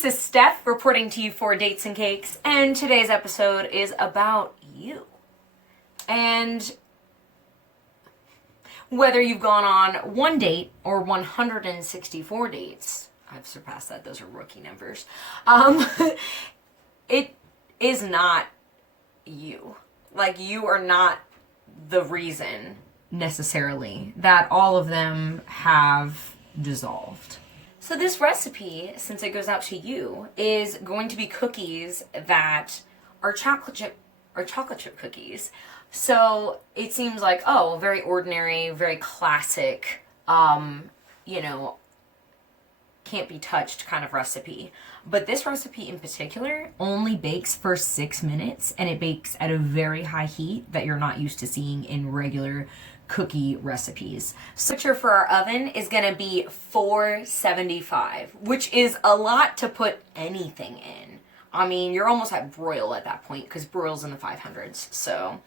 this is Steph reporting to you for Dates and Cakes, and today's episode is about you. And whether you've gone on one date or 164 dates, I've surpassed that, those are rookie numbers, it is not you. Like, you are not the reason, necessarily, that all of them have dissolved. So this recipe, since it goes out to you, is going to be cookies that are chocolate chip cookies. So it seems like, oh, very ordinary, very classic, you know, can't be touched kind of recipe. But this recipe in particular only bakes for 6 minutes, and it bakes at a very high heat that you're not used to seeing in regular cookie recipes. Temperature for our oven is gonna be 475, which is a lot to put anything in. I mean, you're almost at broil at that point, because broil's in the 500s. So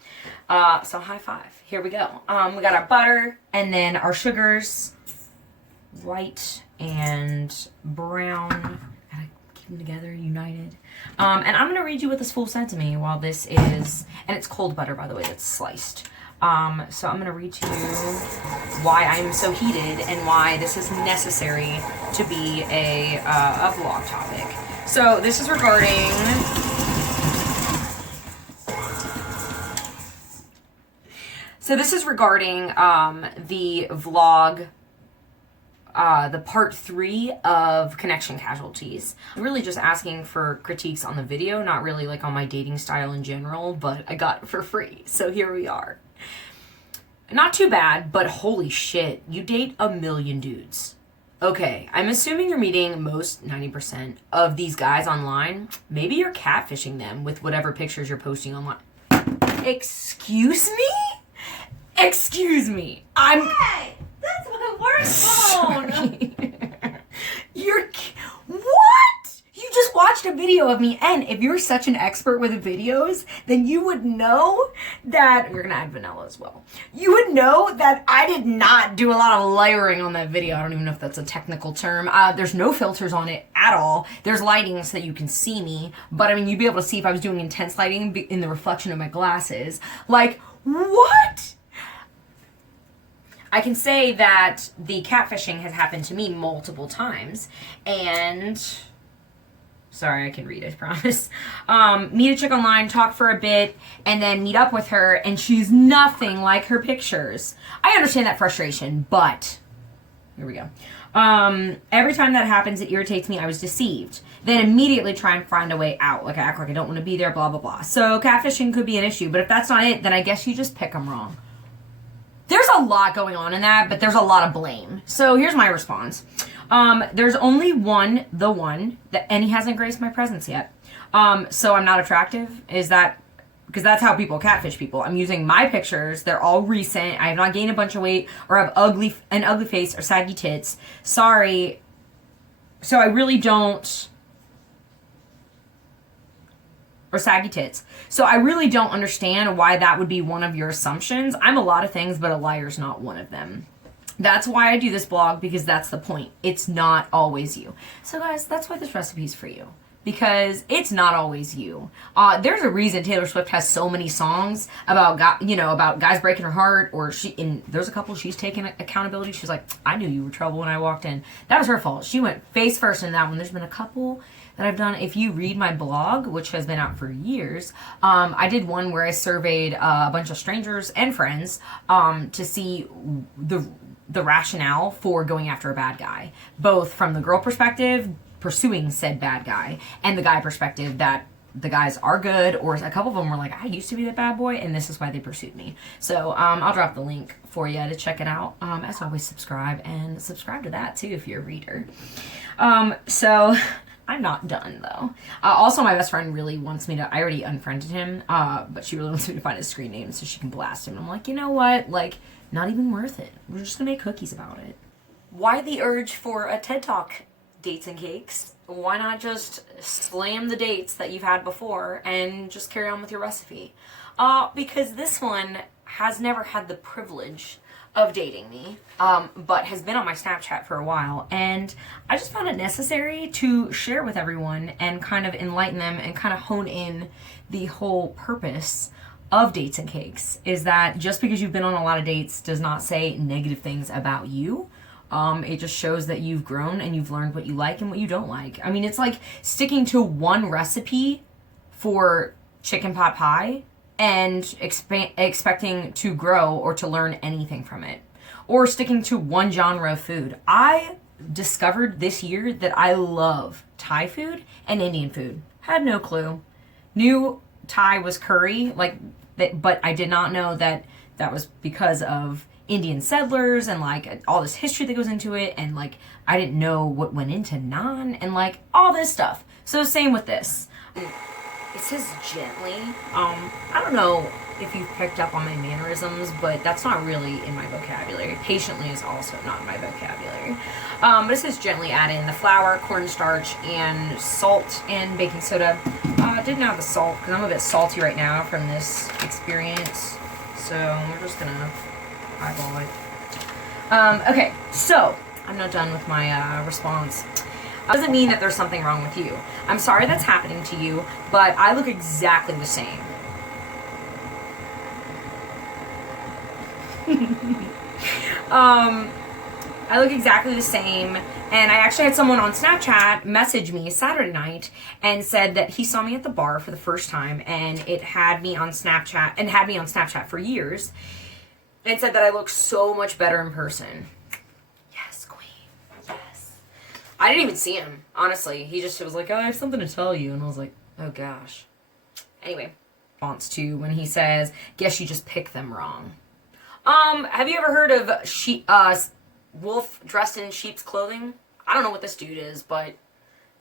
high five. Here we go. We got our butter, and then our sugars, white and brown. Gotta keep them together, united. And I'm gonna read you what this fool sent to me while this is, and it's cold butter, by the way, that's sliced. So I'm gonna read to you why I'm so heated and why this is necessary to be a vlog topic. So this is regarding the vlog, the part 3 of connection casualties. I'm really just asking for critiques on the video, not really like on my dating style in general, but I got it for free, so here we are. Not too bad, but holy shit, you date a million dudes. Okay, I'm assuming you're meeting most 90% of these guys online. Maybe you're catfishing them with whatever pictures you're posting online. Excuse me? Excuse me. Hey, that's my work phone. What? You just watched a video of me, and if you're such an expert with videos, then you would know that we're gonna add vanilla as well. You would know that I did not do a lot of layering on that video. I don't even know if that's a technical term. There's no filters on it at all. There's lighting so that you can see me, but I mean, you'd be able to see if I was doing intense lighting in the reflection of my glasses. Like, what? I can say that the catfishing has happened to me multiple times, and sorry, I can read, I promise. Meet a chick online, talk for a bit, and then meet up with her, and she's nothing like her pictures. I understand that frustration, but here we go. Every time that happens, it irritates me. I was deceived. Then immediately try and find a way out. Like, I act like I don't want to be there, blah, blah, blah. So catfishing could be an issue, but if that's not it, then I guess you just pick them wrong. There's a lot going on in that, but there's a lot of blame. So here's my response. There's only one, and he hasn't graced my presence yet. So I'm not attractive? Is that, because that's how people catfish people. I'm using my pictures. They're all recent. I have not gained a bunch of weight or have an ugly face or saggy tits. Sorry. So I really don't, or saggy tits. So I really don't understand why that would be one of your assumptions. I'm a lot of things, but a liar's not one of them. That's why I do this blog, because that's the point. It's not always you. So guys, that's why this recipe's for you. Because it's not always you. There's a reason Taylor Swift has so many songs about about guys breaking her heart, or there's a couple she's taken accountability. She's like, I knew you were trouble when I walked in. That was her fault. She went face first in that one. There's been a couple that I've done. If you read my blog, which has been out for years, I did one where I surveyed a bunch of strangers and friends to see the rationale for going after a bad guy, both from the girl perspective, pursuing said bad guy, and the guy perspective that the guys are good, or a couple of them were like, I used to be the bad boy, and this is why they pursued me. So I'll drop the link for you to check it out. As always, subscribe to that too if you're a reader. So I'm not done though. Also, my best friend really wants me to, I already unfriended him, but she really wants me to find his screen name so she can blast him. I'm like, you know what? Like, not even worth it. We're just gonna make cookies about it. Why the urge for a TED Talk, Dates and Cakes? Why not just slam the dates that you've had before and just carry on with your recipe? Because this one has never had the privilege of dating me, but has been on my Snapchat for a while, and I just found it necessary to share with everyone and kind of enlighten them and kind of hone in the whole purpose of Dates and Cakes, is that just because you've been on a lot of dates does not say negative things about you. It just shows that you've grown and you've learned what you like and what you don't like. I mean, it's like sticking to one recipe for chicken pot pie and expecting to grow or to learn anything from it. Or sticking to one genre of food. I discovered this year that I love Thai food and Indian food. Had no clue. Knew Thai was curry, like that, but I did not know that that was because of Indian settlers and like all this history that goes into it, and like I didn't know what went into naan and like all this stuff. So same with this. It says gently. I don't know if you've picked up on my mannerisms, but that's not really in my vocabulary. Patiently is also not in my vocabulary. But it says gently add in the flour, cornstarch, and salt and baking soda. Didn't have the salt because I'm a bit salty right now from this experience. So we're just gonna eyeball it. Okay, so I'm not done with my response. Doesn't mean that there's something wrong with you. I'm sorry that's happening to you, but I look exactly the same. I look exactly the same, and I actually had someone on Snapchat message me Saturday night and said that he saw me at the bar for the first time, and it had me on Snapchat, and had me on Snapchat for years, and said that I look so much better in person. Yes, queen. Yes. I didn't even see him, honestly. He just was like, oh, I have something to tell you, and I was like, oh gosh. Anyway, response to when he says, guess you just picked them wrong. Have you ever heard of wolf dressed in sheep's clothing? I don't know what this dude is, but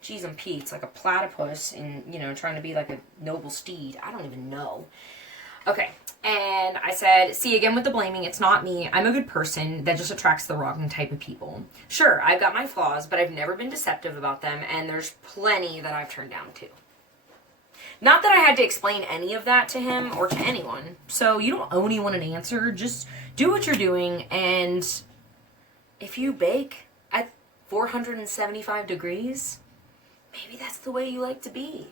geez and Pete's like a platypus and, you know, trying to be like a noble steed. I don't even know. Okay, and I said, see, again with the blaming, it's not me. I'm a good person that just attracts the wrong type of people. Sure, I've got my flaws, but I've never been deceptive about them, and there's plenty that I've turned down too. Not that I had to explain any of that to him or to anyone. So you don't owe anyone an answer. Just do what you're doing. And if you bake at 475 degrees, maybe that's the way you like to be.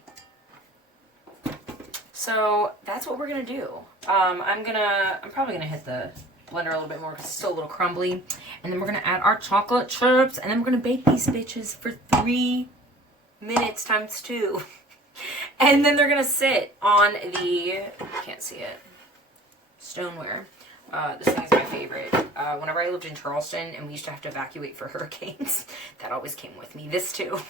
So that's what we're going to do. I'm probably going to hit the blender a little bit more because it's still a little crumbly. And then we're going to add our chocolate chips. And then we're going to bake these bitches for 3 minutes times 2. And then they're going to sit on the, you can't see it, stoneware. This thing is my favorite. Whenever I lived in Charleston and we used to have to evacuate for hurricanes, that always came with me. This too.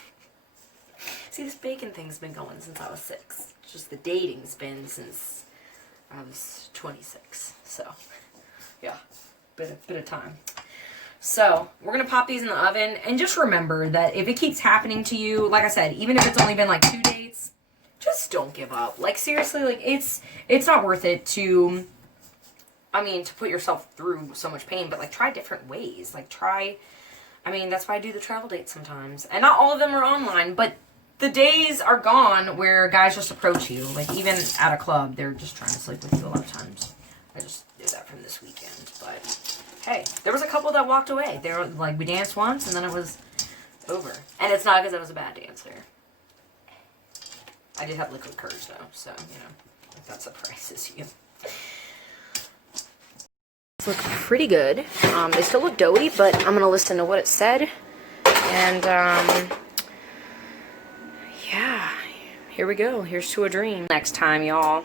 See, this bacon thing's been going since I was 6. It's just the dating's been since I was 26. So, yeah, bit of time. So, we're going to pop these in the oven. And just remember that if it keeps happening to you, like I said, even if it's only been like 2 dates, just don't give up. Like, seriously, like, it's not worth it to, I mean, to put yourself through so much pain, but, like, try different ways. Like, I mean, that's why I do the travel dates sometimes. And not all of them are online, but the days are gone where guys just approach you. Like, even at a club, they're just trying to sleep with you a lot of times. I just did that from this weekend, but hey, there was a couple that walked away. They were, like, we danced once, and then it was over. And it's not because I was a bad dancer. I did have liquid courage, though, so, you know, if that surprises you. These look pretty good. They still look doughy, but I'm going to listen to what it said. And, yeah, here we go. Here's to a dream. Next time, y'all.